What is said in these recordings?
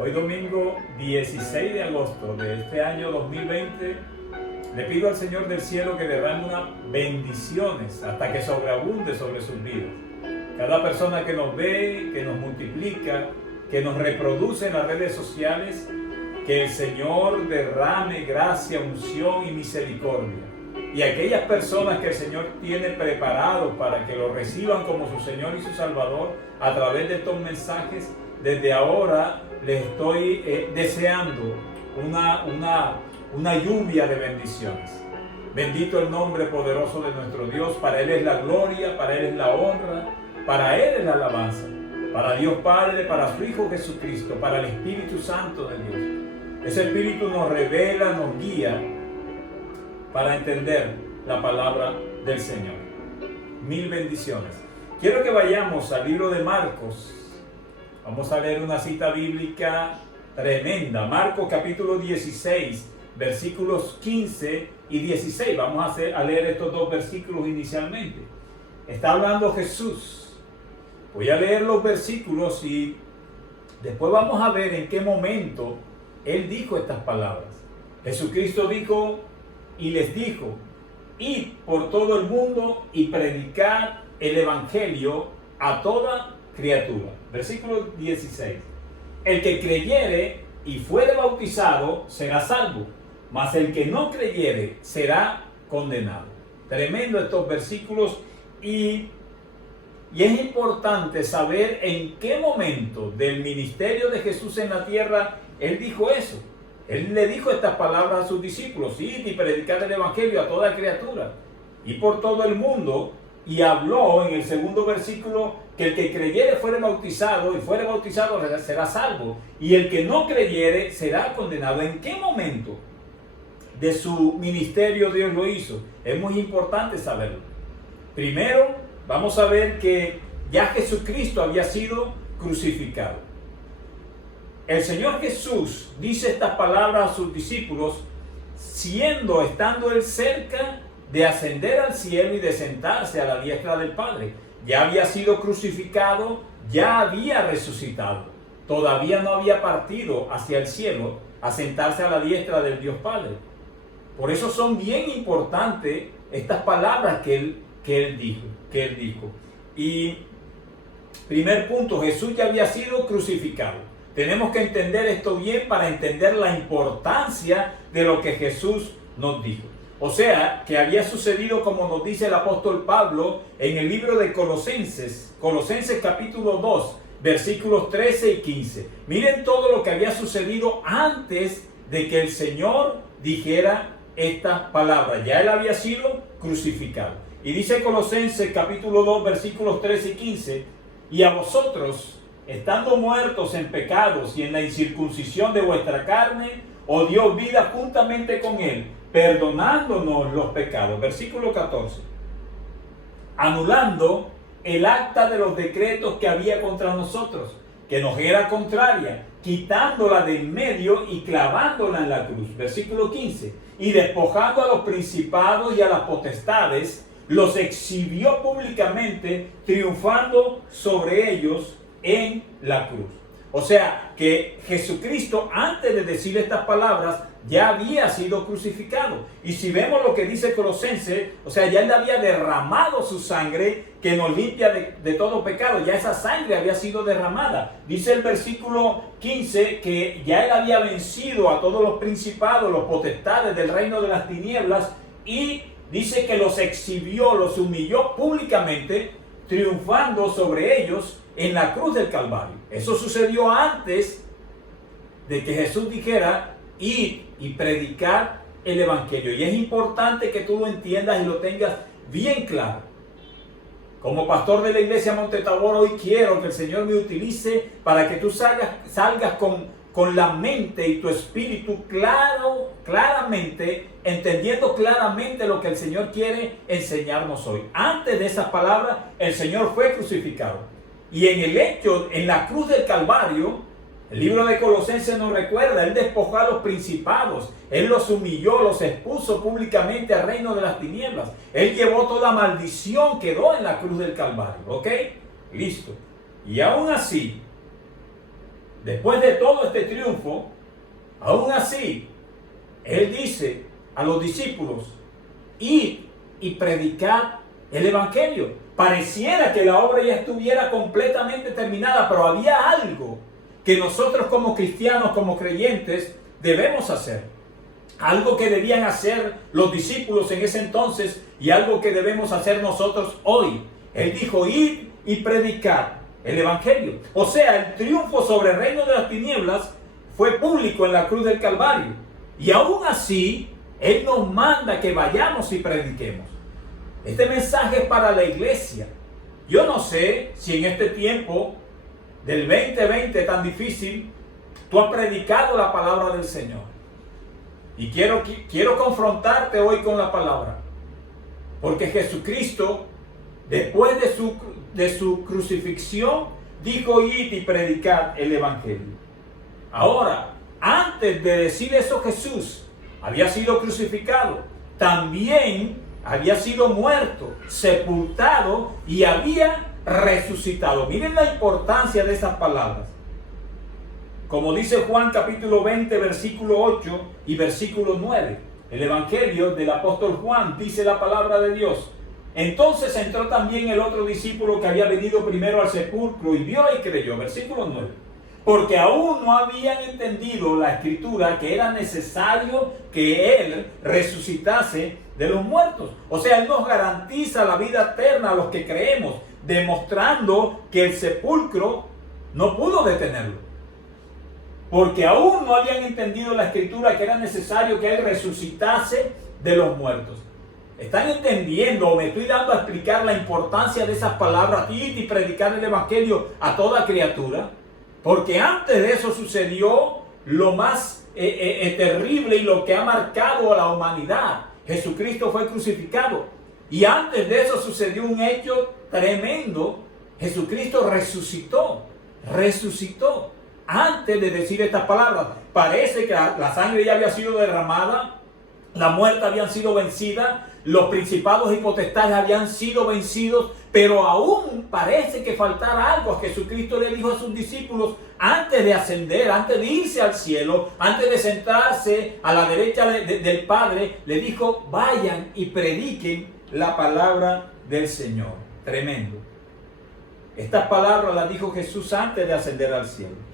Hoy domingo 16 de agosto de este año 2020, le pido al Señor del cielo que derrame unas bendiciones hasta que sobreabunde sobre sus vidas. Cada persona que nos ve, que nos multiplica, que nos reproduce en las redes sociales, que el Señor derrame gracia, unción y misericordia. Y aquellas personas que el Señor tiene preparados para que lo reciban como su Señor y su Salvador a través de estos mensajes, desde ahora les estoy deseando una lluvia de bendiciones. Bendito el nombre poderoso de nuestro Dios. Para Él es la gloria, para Él es la honra, para Él es la alabanza. Para Dios Padre, para su Hijo Jesucristo, para el Espíritu Santo de Dios. Ese Espíritu nos revela, nos guía para entender la palabra del Señor. Mil bendiciones. Quiero que vayamos al libro de Marcos. Vamos a leer una cita bíblica tremenda. Marcos capítulo 16, versículos 15 y 16. Vamos a leer estos dos versículos inicialmente. Está hablando Jesús. Voy a leer los versículos y después vamos a ver en qué momento Él dijo estas palabras. Jesucristo dijo y les dijo: id por todo el mundo y predicad el evangelio a toda criatura. Versículo 16. El que creyere y fuere bautizado será salvo, mas el que no creyere será condenado. Tremendo estos versículos y es importante saber en qué momento del ministerio de Jesús en la tierra Él dijo eso. Él le dijo estas palabras a sus discípulos: id y predicad el evangelio a toda criatura y por todo el mundo. Y habló en el segundo versículo que el que creyere fuere bautizado y fuere bautizado será salvo, y el que no creyere será condenado. ¿En qué momento de su ministerio Dios lo hizo? Es muy importante saberlo. Primero, vamos a ver que ya Jesucristo había sido crucificado. El Señor Jesús dice estas palabras a sus discípulos estando Él cerca de ascender al cielo y de sentarse a la diestra del Padre. Ya había sido crucificado, ya había resucitado. Todavía no había partido hacia el cielo a sentarse a la diestra del Dios Padre. Por eso son bien importantes estas palabras que él dijo. Y primer punto, Jesús ya había sido crucificado. Tenemos que entender esto bien para entender la importancia de lo que Jesús nos dijo. O sea, que había sucedido como nos dice el apóstol Pablo en el libro de Colosenses capítulo 2, versículos 13 y 15. Miren todo lo que había sucedido antes de que el Señor dijera estas palabras. Ya Él había sido crucificado. Y dice Colosenses capítulo 2, versículos 13 y 15: y a vosotros, estando muertos en pecados y en la incircuncisión de vuestra carne, os dio vida juntamente con Él, perdonándonos los pecados. Versículo 14. Anulando el acta de los decretos que había contra nosotros, que nos era contraria, quitándola de en medio y clavándola en la cruz. Versículo 15. Y despojando a los principados y a las potestades, los exhibió públicamente, triunfando sobre ellos en la cruz. O sea que Jesucristo, antes de decir estas palabras, ya había sido crucificado. Y si vemos lo que dice Colosenses, o sea, ya Él había derramado su sangre que nos limpia de todo pecado. Ya esa sangre había sido derramada. Dice el versículo 15 que ya Él había vencido a todos los principados, los potestades del reino de las tinieblas, y dice que los exhibió, los humilló públicamente, triunfando sobre ellos en la cruz del Calvario. Eso sucedió antes de que Jesús dijera: id y predicar el evangelio. Y es importante que tú lo entiendas y lo tengas bien claro. Como pastor de la iglesia Monte Tabor, hoy quiero que el Señor me utilice para que tú salgas con la mente y tu espíritu claramente, entendiendo claramente lo que el Señor quiere enseñarnos hoy. Antes de esas palabras, el Señor fue crucificado. Y en la cruz del Calvario, el libro de Colosenses nos recuerda, Él despojó a los principados, Él los humilló, los expuso públicamente al reino de las tinieblas. Él llevó toda maldición, quedó en la cruz del Calvario. ¿Ok? Listo. Y aún así, después de todo este triunfo, aún así, Él dice a los discípulos, id y predicad el Evangelio. Pareciera que la obra ya estuviera completamente terminada, pero había algo que nosotros como cristianos, como creyentes, debemos hacer. Algo que debían hacer los discípulos en ese entonces y algo que debemos hacer nosotros hoy. Él dijo, id y predicad el Evangelio. O sea, el triunfo sobre el reino de las tinieblas fue público en la cruz del Calvario. Y aún así, Él nos manda que vayamos y prediquemos. Este mensaje es para la iglesia. Yo no sé si en este tiempo del 2020 tan difícil, tú has predicado la palabra del Señor. Y quiero confrontarte hoy con la palabra. Porque Jesucristo, después de su crucifixión, dijo, id y predicad el Evangelio. Ahora, antes de decir eso, Jesús había sido crucificado. También había sido muerto, sepultado y había resucitado. Miren la importancia de esas palabras. Como dice Juan capítulo 20, versículo 8 y versículo 9. El Evangelio del apóstol Juan dice la palabra de Dios. Entonces entró también el otro discípulo que había venido primero al sepulcro y vio y creyó. Versículo 9. Porque aún no habían entendido la escritura que era necesario que Él resucitase de los muertos. O sea, Él nos garantiza la vida eterna a los que creemos, demostrando que el sepulcro no pudo detenerlo. Porque aún no habían entendido la escritura que era necesario que Él resucitase de los muertos. ¿Están entendiendo o me estoy dando a explicar la importancia de esas palabras? Ir y predicar el Evangelio a toda criatura. Porque antes de eso sucedió lo más terrible y lo que ha marcado a la humanidad. Jesucristo fue crucificado. Y antes de eso sucedió un hecho tremendo. Jesucristo resucitó. Resucitó. Antes de decir estas palabras, parece que la sangre ya había sido derramada, la muerte habían sido vencida, los principados y potestades habían sido vencidos, pero aún parece que faltara algo. A Jesucristo le dijo a sus discípulos, antes de ascender, antes de irse al cielo, antes de sentarse a la derecha del Padre, le dijo, vayan y prediquen la palabra del Señor. Tremendo. Estas palabras las dijo Jesús antes de ascender al cielo.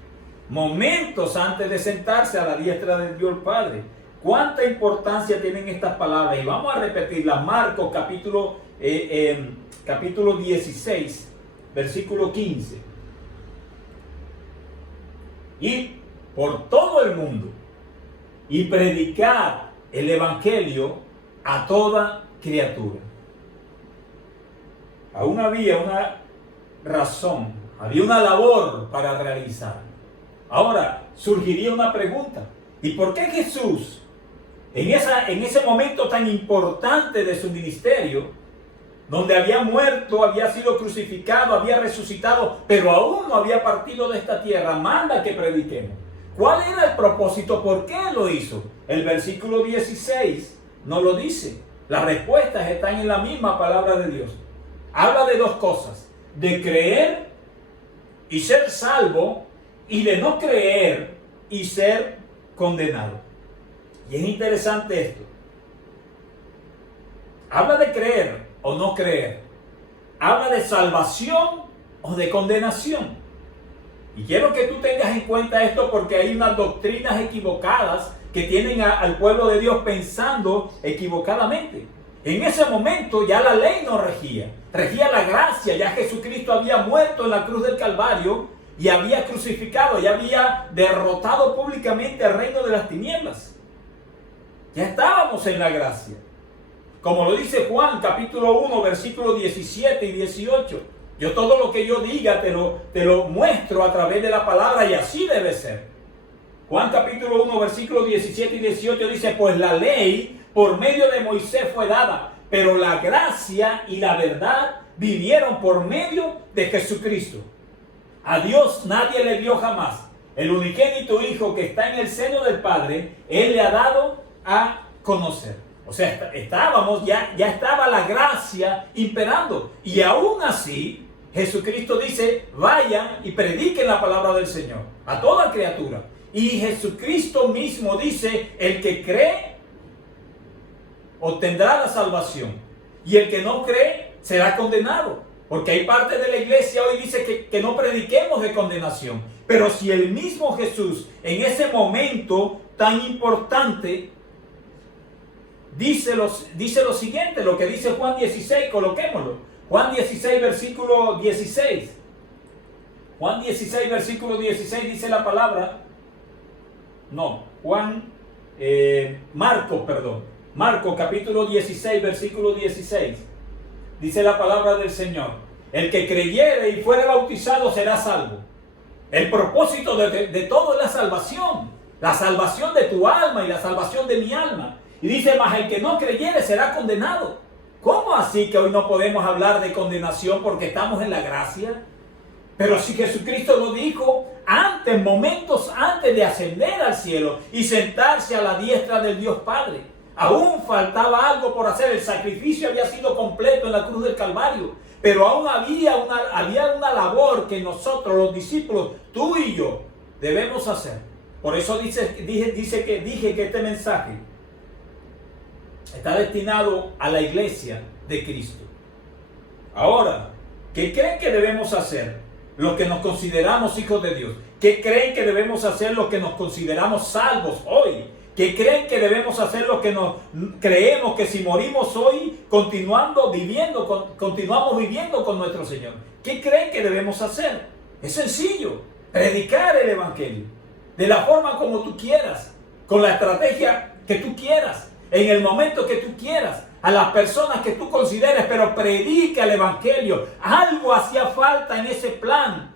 Momentos antes de sentarse a la diestra de Dios Padre. ¿Cuánta importancia tienen estas palabras? Y vamos a repetirlas. Marcos capítulo 16, versículo 15. Y por todo el mundo y predicar el Evangelio a toda criatura. Aún había una razón, había una labor para realizar. Ahora, surgiría una pregunta. ¿Y por qué Jesús, en ese momento tan importante de su ministerio, donde había muerto, había sido crucificado, había resucitado, pero aún no había partido de esta tierra, manda que prediquemos? ¿Cuál era el propósito? ¿Por qué lo hizo? El versículo 16 no lo dice. Las respuestas están en la misma palabra de Dios. Habla de dos cosas: de creer y ser salvo, y de no creer y ser condenado. Y es interesante esto. Habla de creer o no creer. Habla de salvación o de condenación. Y quiero que tú tengas en cuenta esto, porque hay unas doctrinas equivocadas que tienen al pueblo de Dios pensando equivocadamente. En ese momento ya la ley no regía. Regía la gracia. Ya Jesucristo había muerto en la cruz del Calvario y había crucificado, ya había derrotado públicamente al reino de las tinieblas. Ya estábamos en la gracia. Como lo dice Juan capítulo 1, versículos 17 y 18. Yo todo lo que yo diga te lo muestro a través de la palabra, y así debe ser. Juan capítulo 1, versículos 17 y 18 dice, pues la ley por medio de Moisés fue dada, pero la gracia y la verdad vinieron por medio de Jesucristo. A Dios nadie le dio jamás. El unigénito Hijo que está en el seno del Padre, Él le ha dado a conocer. O sea, ya estaba la gracia imperando. Y aún así, Jesucristo dice, vayan y prediquen la palabra del Señor a toda criatura. Y Jesucristo mismo dice, el que cree obtendrá la salvación y el que no cree será condenado. Porque hay parte de la iglesia hoy dice que no prediquemos de condenación. Pero si el mismo Jesús en ese momento tan importante dice lo siguiente, lo que dice Juan 16, coloquémoslo. Juan 16, versículo 16. Juan 16, versículo 16 dice la palabra. Marcos capítulo 16, versículo 16. Dice la palabra del Señor. El que creyere y fuere bautizado será salvo. El propósito de todo es la salvación. La salvación de tu alma y la salvación de mi alma. Y dice, mas el que no creyere será condenado. ¿Cómo así que hoy no podemos hablar de condenación porque estamos en la gracia? Pero si Jesucristo lo dijo momentos antes de ascender al cielo y sentarse a la diestra del Dios Padre. Aún faltaba algo por hacer. El sacrificio había sido completo en la cruz del Calvario. Pero aún había una labor que nosotros, los discípulos, tú y yo, debemos hacer. Por eso dije que este mensaje está destinado a la iglesia de Cristo. Ahora, ¿qué creen que debemos hacer los que nos consideramos hijos de Dios? ¿Qué creen que debemos hacer los que nos consideramos salvos hoy? ¿Qué creen que debemos hacer los que creemos que si morimos hoy continuamos viviendo con nuestro Señor? ¿Qué creen que debemos hacer? Es sencillo, predicar el Evangelio de la forma como tú quieras, con la estrategia que tú quieras, en el momento que tú quieras, a las personas que tú consideres, pero predica el Evangelio. Algo hacía falta en ese plan.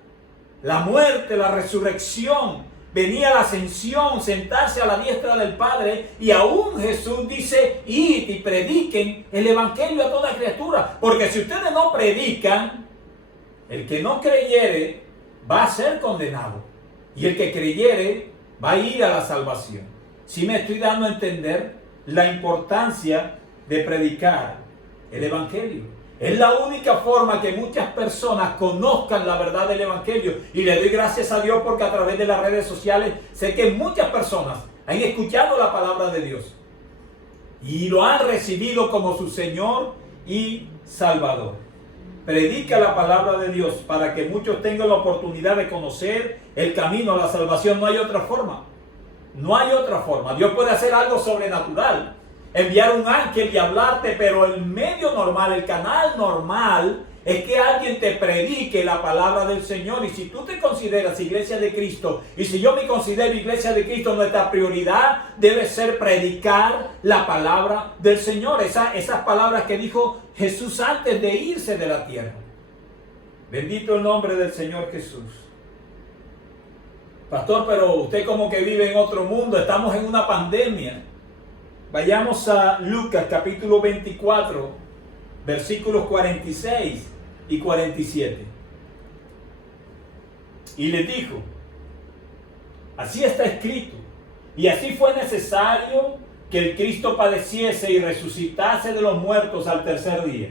La muerte, la resurrección, venía la ascensión, sentarse a la diestra del Padre, y aún Jesús dice, id y prediquen el Evangelio a toda criatura. Porque si ustedes no predican, el que no creyere va a ser condenado. Y el que creyere va a ir a la salvación. ¿Sí me estoy dando a entender la importancia de predicar el Evangelio? Es la única forma que muchas personas conozcan la verdad del Evangelio. Y le doy gracias a Dios porque a través de las redes sociales sé que muchas personas han escuchado la palabra de Dios y lo han recibido como su Señor y Salvador. Predica la palabra de Dios para que muchos tengan la oportunidad de conocer el camino a la salvación. No hay otra forma. No hay otra forma. Dios puede hacer algo sobrenatural, enviar un ángel y hablarte, pero el medio normal, el canal normal, es que alguien te predique la palabra del Señor. Y si tú te consideras iglesia de Cristo, y si yo me considero iglesia de Cristo, nuestra prioridad debe ser predicar la palabra del Señor. Esas palabras que dijo Jesús antes de irse de la tierra. Bendito el nombre del Señor Jesús. Pastor, pero usted como que vive en otro mundo, estamos en una pandemia. Vayamos a Lucas capítulo 24, versículos 46 y 47. Y le dijo, así está escrito, y así fue necesario que el Cristo padeciese y resucitase de los muertos al tercer día,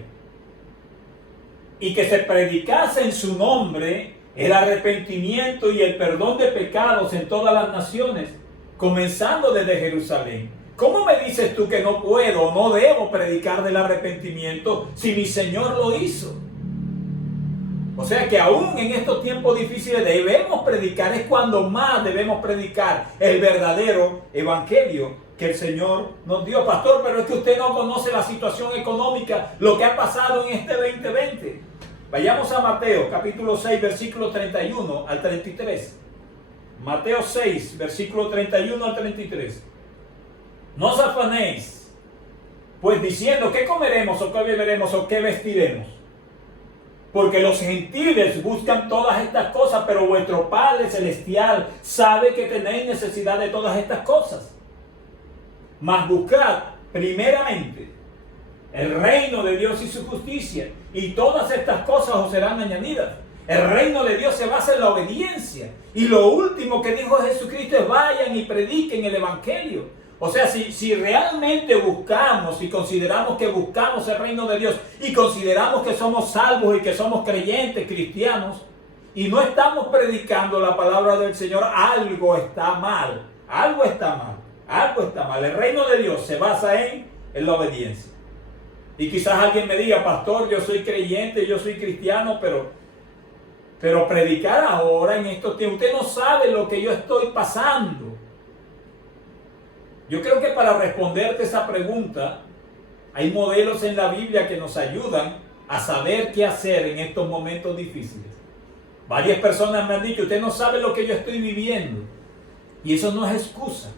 y que se predicase en su nombre el arrepentimiento y el perdón de pecados en todas las naciones, comenzando desde Jerusalén. ¿Cómo me dices tú que no puedo o no debo predicar del arrepentimiento si mi Señor lo hizo? O sea que aún en estos tiempos difíciles debemos predicar, es cuando más debemos predicar el verdadero evangelio que el Señor nos dio. Pastor, pero es que usted no conoce la situación económica, lo que ha pasado en este 2020. Vayamos a Mateo capítulo 6, versículo 31 al 33. Mateo 6, versículo 31 al 33. No os afanéis, pues diciendo, ¿qué comeremos o qué beberemos o qué vestiremos? Porque los gentiles buscan todas estas cosas, pero vuestro Padre Celestial sabe que tenéis necesidad de todas estas cosas. Mas buscad primeramente el reino de Dios y su justicia, y todas estas cosas os serán añadidas. El reino de Dios se basa en la obediencia. Y lo último que dijo Jesucristo es vayan y prediquen el evangelio. O sea, si realmente buscamos y consideramos que buscamos el reino de Dios y consideramos que somos salvos y que somos creyentes, cristianos, y no estamos predicando la palabra del Señor, algo está mal, algo está mal, algo está mal. El reino de Dios se basa en la obediencia. Y quizás alguien me diga, pastor, yo soy creyente, yo soy cristiano, pero predicar ahora en estos tiempos, usted no sabe lo que yo estoy pasando. Yo creo que para responderte esa pregunta, hay modelos en la Biblia que nos ayudan a saber qué hacer en estos momentos difíciles. Varias personas me han dicho, usted no sabe lo que yo estoy viviendo. Y eso no es excusa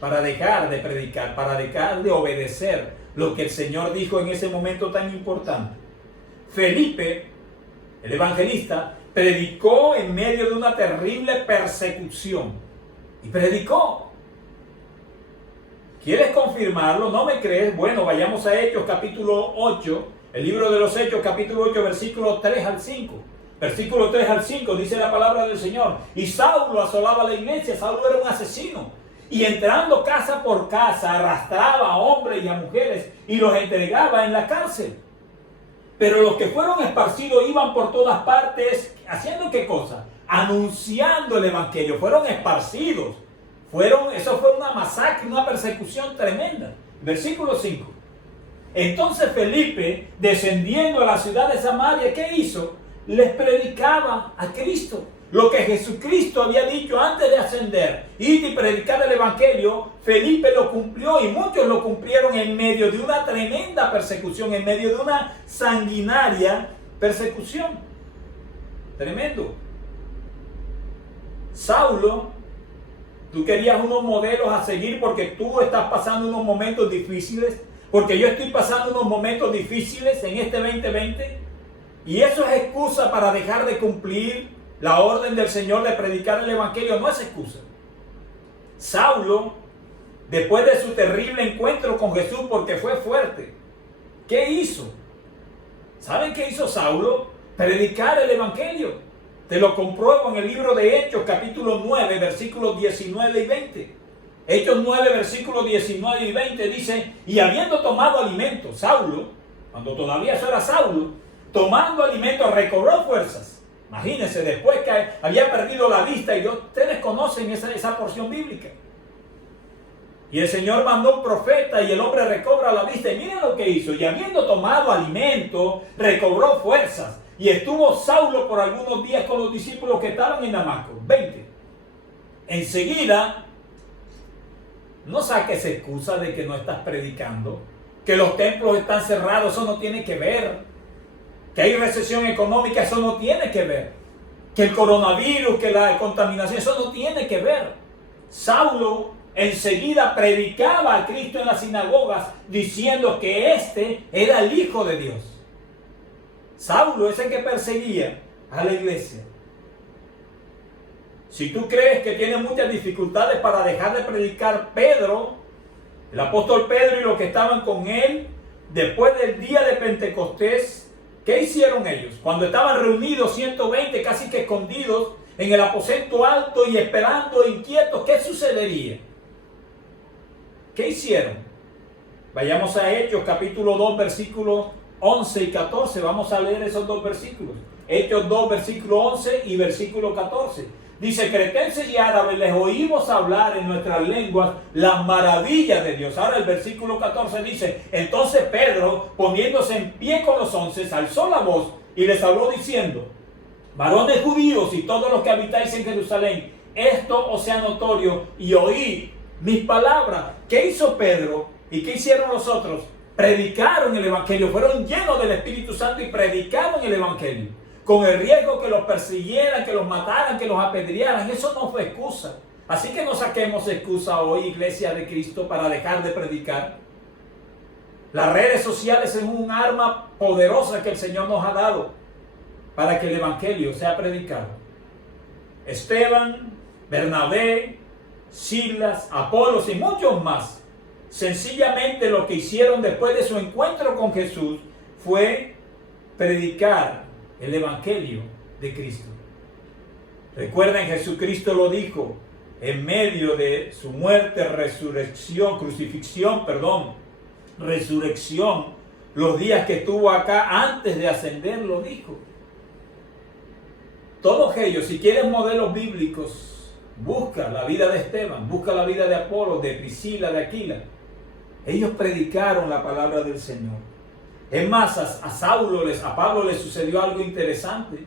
para dejar de predicar, para dejar de obedecer lo que el Señor dijo en ese momento tan importante. Felipe, el evangelista, predicó en medio de una terrible persecución. Y predicó. ¿Quieres confirmarlo? ¿No me crees? Bueno, vayamos a Hechos capítulo 8, el libro de los Hechos capítulo 8, versículos 3 al 5. Versículo 3 al 5 dice la palabra del Señor. Y Saulo asolaba la iglesia. Saulo era un asesino. Y entrando casa por casa arrastraba a hombres y a mujeres y los entregaba en la cárcel. Pero los que fueron esparcidos iban por todas partes, ¿haciendo qué cosa? Anunciando el evangelio. Fueron esparcidos. Eso fue una masacre, una persecución tremenda. Versículo 5. Entonces Felipe, descendiendo a la ciudad de Samaria, ¿qué hizo? Les predicaba a Cristo. Lo que Jesucristo había dicho antes de ascender, ir y predicar el evangelio, Felipe lo cumplió y muchos lo cumplieron en medio de una tremenda persecución, en medio de una sanguinaria persecución. Tremendo. Saulo, tú querías unos modelos a seguir porque tú estás pasando unos momentos difíciles, porque yo estoy pasando unos momentos difíciles en este 2020, y eso es excusa para dejar de cumplir la orden del Señor de predicar el evangelio. No es excusa. Saulo, después de su terrible encuentro con Jesús, porque fue fuerte, ¿qué hizo? ¿Saben qué hizo Saulo? Predicar el evangelio. Te lo compruebo en el libro de Hechos, capítulo 9, versículos 19 y 20. Hechos 9, versículos 19 y 20 dice, y habiendo tomado alimento, Saulo, cuando todavía eso era Saulo, tomando alimento recobró fuerzas. Imagínense, después que había perdido la vista, y ustedes conocen esa porción bíblica. Y el Señor mandó un profeta y el hombre recobra la vista. Y miren lo que hizo. Y habiendo tomado alimento, recobró fuerzas. Y estuvo Saulo por algunos días con los discípulos que estaban en Damasco. 20. Enseguida, no saques excusa de que no estás predicando, que los templos están cerrados, eso no tiene que ver. Que hay recesión económica, eso no tiene que ver. Que el coronavirus, que la contaminación, eso no tiene que ver. Saulo enseguida predicaba a Cristo en las sinagogas diciendo que este era el Hijo de Dios. Saulo es el que perseguía a la iglesia. Si tú crees que tiene muchas dificultades para dejar de predicar, Pedro, el apóstol Pedro y los que estaban con él, después del día de Pentecostés, ¿qué hicieron ellos? Cuando estaban reunidos 120, casi que escondidos, en el aposento alto y esperando, inquietos, ¿qué sucedería? ¿Qué hicieron? Vayamos a Hechos, capítulo 2, versículos 11 y 14. Vamos a leer esos dos versículos. Hechos 2, versículo 11 y versículo 14. Dice, cretenses y árabes, les oímos hablar en nuestras lenguas las maravillas de Dios. Ahora el versículo 14 dice, entonces Pedro, poniéndose en pie con los 11, alzó la voz y les habló diciendo, varones judíos y todos los que habitáis en Jerusalén, esto os sea notorio y oíd mis palabras. ¿Qué hizo Pedro y qué hicieron los otros? Predicaron el evangelio, fueron llenos del Espíritu Santo y predicaron el evangelio. Con el riesgo que los persiguieran, que los mataran, que los apedrearan. Eso no fue excusa. Así que no saquemos excusa hoy, Iglesia de Cristo, para dejar de predicar. Las redes sociales es un arma poderosa que el Señor nos ha dado para que el evangelio sea predicado. Esteban, Bernabé, Silas, Apolos y muchos más, sencillamente lo que hicieron después de su encuentro con Jesús fue predicar el evangelio de Cristo. Recuerden, Jesucristo lo dijo en medio de su muerte, resurrección, los días que estuvo acá antes de ascender, lo dijo. Todos ellos, si quieren modelos bíblicos, busca la vida de Esteban, busca la vida de Apolo, de Priscila, de Aquila. Ellos predicaron la palabra del Señor. Es más, a Pablo le sucedió algo interesante.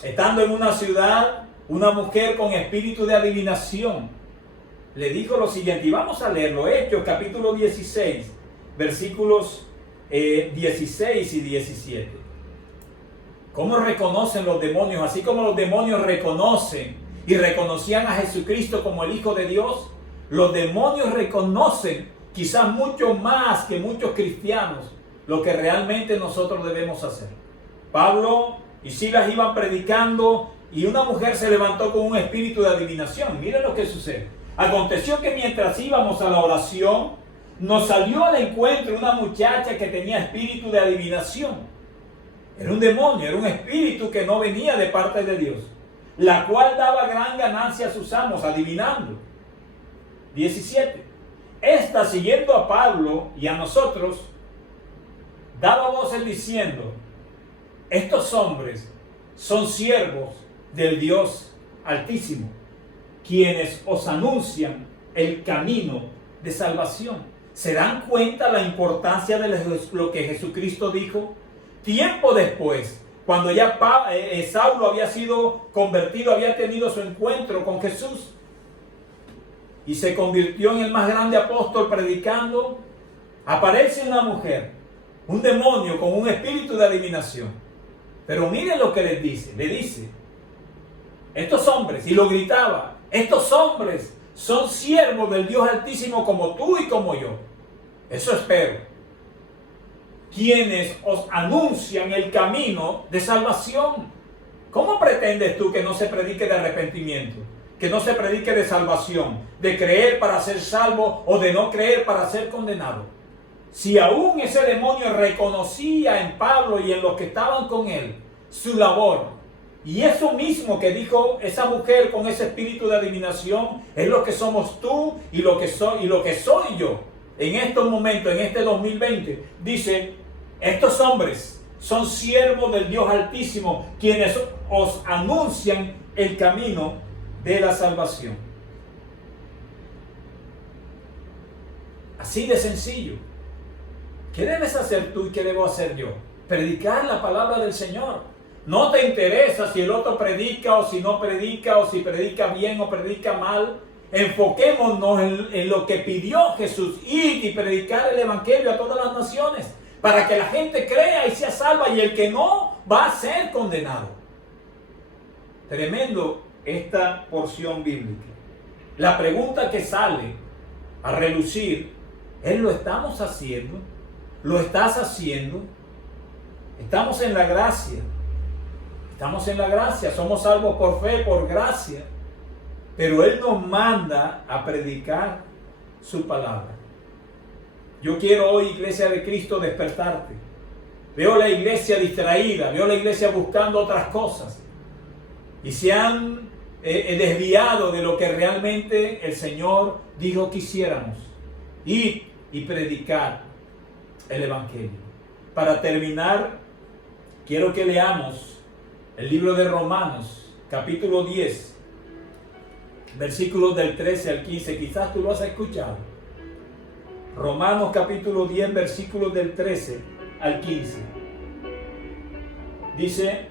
Estando en una ciudad, una mujer con espíritu de adivinación le dijo lo siguiente, y vamos a leerlo, Hechos capítulo 16, versículos 16 y 17. ¿Cómo reconocen los demonios? Así como los demonios reconocen y reconocían a Jesucristo como el Hijo de Dios, los demonios reconocen quizás mucho más que muchos cristianos lo que realmente nosotros debemos hacer. Pablo y Silas iban predicando y una mujer se levantó con un espíritu de adivinación. Miren lo que sucede. Aconteció que mientras íbamos a la oración, nos salió al encuentro una muchacha que tenía espíritu de adivinación. Era un demonio, era un espíritu que no venía de parte de Dios, la cual daba gran ganancia a sus amos, adivinando. 17. Esta, siguiendo a Pablo y a nosotros, daba voces diciendo: estos hombres son siervos del Dios Altísimo, quienes os anuncian el camino de salvación. ¿Se dan cuenta la importancia de lo que Jesucristo dijo? Tiempo después, cuando ya Saulo había sido convertido, había tenido su encuentro con Jesús y se convirtió en el más grande apóstol predicando, aparece una mujer, un demonio con un espíritu de adivinación. Pero miren lo que les dice. Le dice: estos hombres, y lo gritaba, estos hombres son siervos del Dios Altísimo como tú y como yo. Eso espero. Quienes os anuncian el camino de salvación. ¿Cómo pretendes tú que no se predique de arrepentimiento? Que no se predique de salvación, de creer para ser salvo o de no creer para ser condenado. Si aún ese demonio reconocía en Pablo y en los que estaban con él su labor, y eso mismo que dijo esa mujer con ese espíritu de adivinación, es lo que somos tú y lo que soy yo en estos momentos, en este 2020, dice: estos hombres son siervos del Dios Altísimo, quienes os anuncian el camino de la salvación. Así de sencillo. ¿Qué debes hacer tú y qué debo hacer yo? Predicar la palabra del Señor. No te interesa si el otro predica o si no predica, o si predica bien o predica mal. Enfoquémonos en lo que pidió Jesús: ir y predicar el evangelio a todas las naciones, para que la gente crea y sea salva, y el que no va a ser condenado. Tremendo esta porción bíblica. La pregunta que sale a relucir es: ¿lo estamos haciendo? ¿Lo estás haciendo? Estamos en la gracia. Estamos en la gracia. Somos salvos por fe, por gracia. Pero Él nos manda a predicar su palabra. Yo quiero hoy, Iglesia de Cristo, despertarte. Veo la iglesia distraída, veo la iglesia buscando otras cosas. Y se han desviado de lo que realmente el Señor dijo que hiciéramos: ir y predicar el evangelio. Para terminar, quiero que leamos el libro de Romanos, capítulo 10, versículos del 13 al 15. Quizás tú lo has escuchado. Romanos capítulo 10, versículos del 13 al 15. Dice: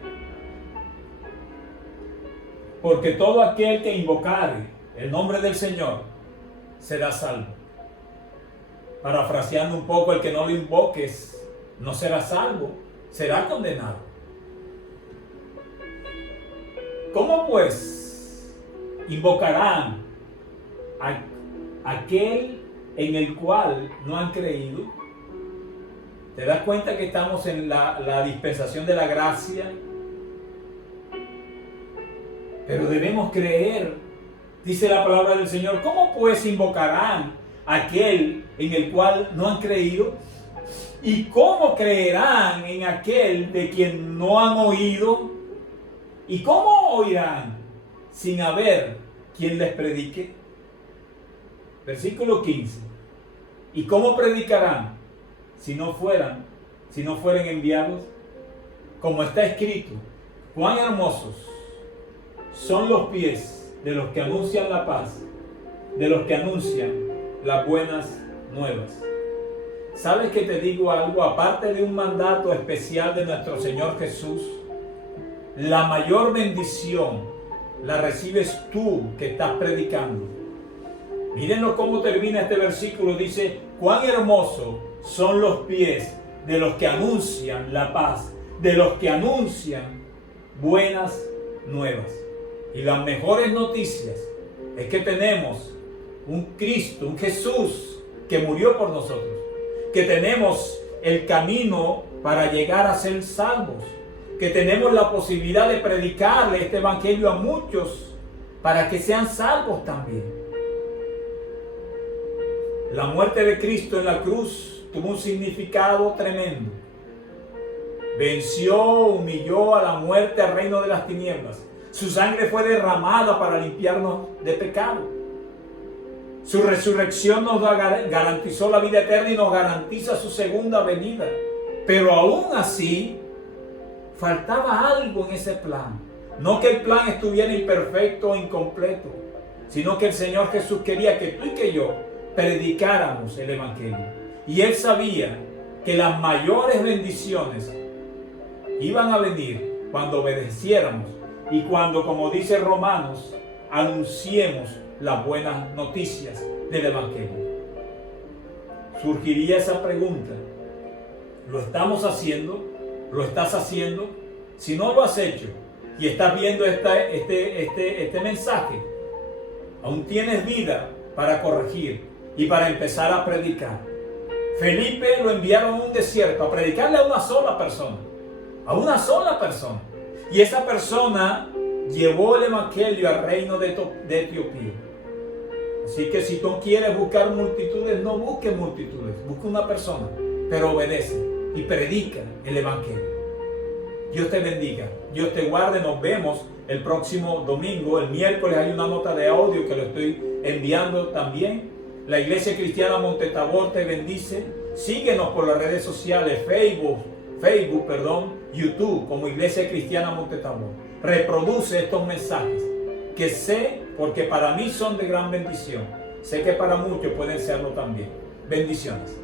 porque todo aquel que invocare el nombre del Señor será salvo. Parafraseando un poco, el que no lo invoques no será salvo, será condenado. ¿Cómo pues invocarán a aquel en el cual no han creído? ¿Te das cuenta que estamos en la dispensación de la gracia? Pero debemos creer. Dice la palabra del Señor: ¿cómo pues invocarán a aquel en el cual no han creído? ¿Y cómo creerán en aquel de quien no han oído? ¿Y cómo oirán sin haber quien les predique. Versículo 15. ¿Y cómo predicarán si no fueran enviados? Como está escrito, cuán hermosos son los pies de los que anuncian la paz, de los que anuncian las buenas nuevas. ¿Sabes que te digo algo? Aparte de un mandato especial de nuestro Señor Jesús, la mayor bendición la recibes tú que estás predicando. Mírenlo cómo termina este versículo. Dice, cuán hermosos son los pies de los que anuncian la paz, de los que anuncian buenas nuevas. Y las mejores noticias es que tenemos un Cristo, un Jesús que murió por nosotros, que tenemos el camino para llegar a ser salvos, que tenemos la posibilidad de predicarle este evangelio a muchos para que sean salvos también. La muerte de Cristo en la cruz tuvo un significado tremendo. Venció, humilló a la muerte al reino de las tinieblas. Su sangre fue derramada para limpiarnos de pecado. Su resurrección nos garantizó la vida eterna y nos garantiza su segunda venida. Pero aún así, faltaba algo en ese plan. No que el plan estuviera imperfecto o incompleto, sino que el Señor Jesús quería que tú y que yo predicáramos el evangelio. Y Él sabía que las mayores bendiciones iban a venir cuando obedeciéramos y cuando, como dice Romanos, anunciemos las buenas noticias del evangelio. Surgiría esa pregunta: ¿lo estamos haciendo? ¿Lo estás haciendo? Si no lo has hecho y estás viendo este mensaje, aún tienes vida para corregir y para empezar a predicar. Felipe lo enviaron a un desierto a predicarle a una sola persona. Y esa persona llevó el evangelio al reino de Etiopía. Así que si tú quieres buscar multitudes, no busques multitudes, busca una persona, pero obedece y predica el evangelio. Dios te bendiga, Dios te guarde. Nos vemos el próximo domingo. El miércoles hay una nota de audio que lo estoy enviando también. La Iglesia Cristiana Montetabor te bendice. Síguenos por las redes sociales, Facebook, YouTube, como Iglesia Cristiana Montetabor. Reproduce estos mensajes que sé, porque para mí son de gran bendición. Sé que para muchos pueden serlo también. Bendiciones.